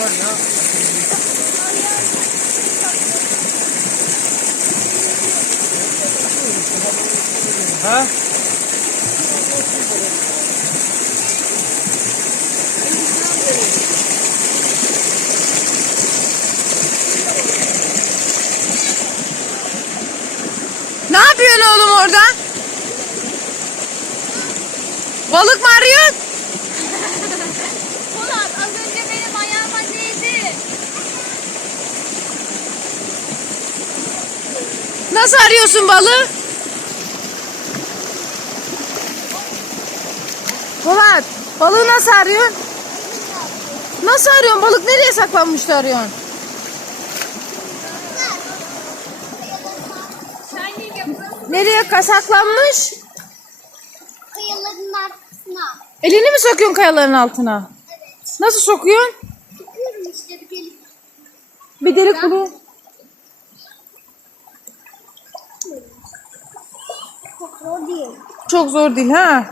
var ya. Ha? Ne yapıyorsun oğlum orada? Balık mı arıyorsun? Nasıl arıyorsun balığı? Polat, balığı nasıl arıyorsun? Nasıl arıyorsun? Balık nereye saklanmıştı arıyorsun? Nereye kasaklanmış? Kayaların arkasına. Elini mi sokuyorsun kayaların altına? Evet. Nasıl sokuyorsun? Tutuyorum işte bir delik. Bir delik buluyor. Zor değil. Çok zor değil ha.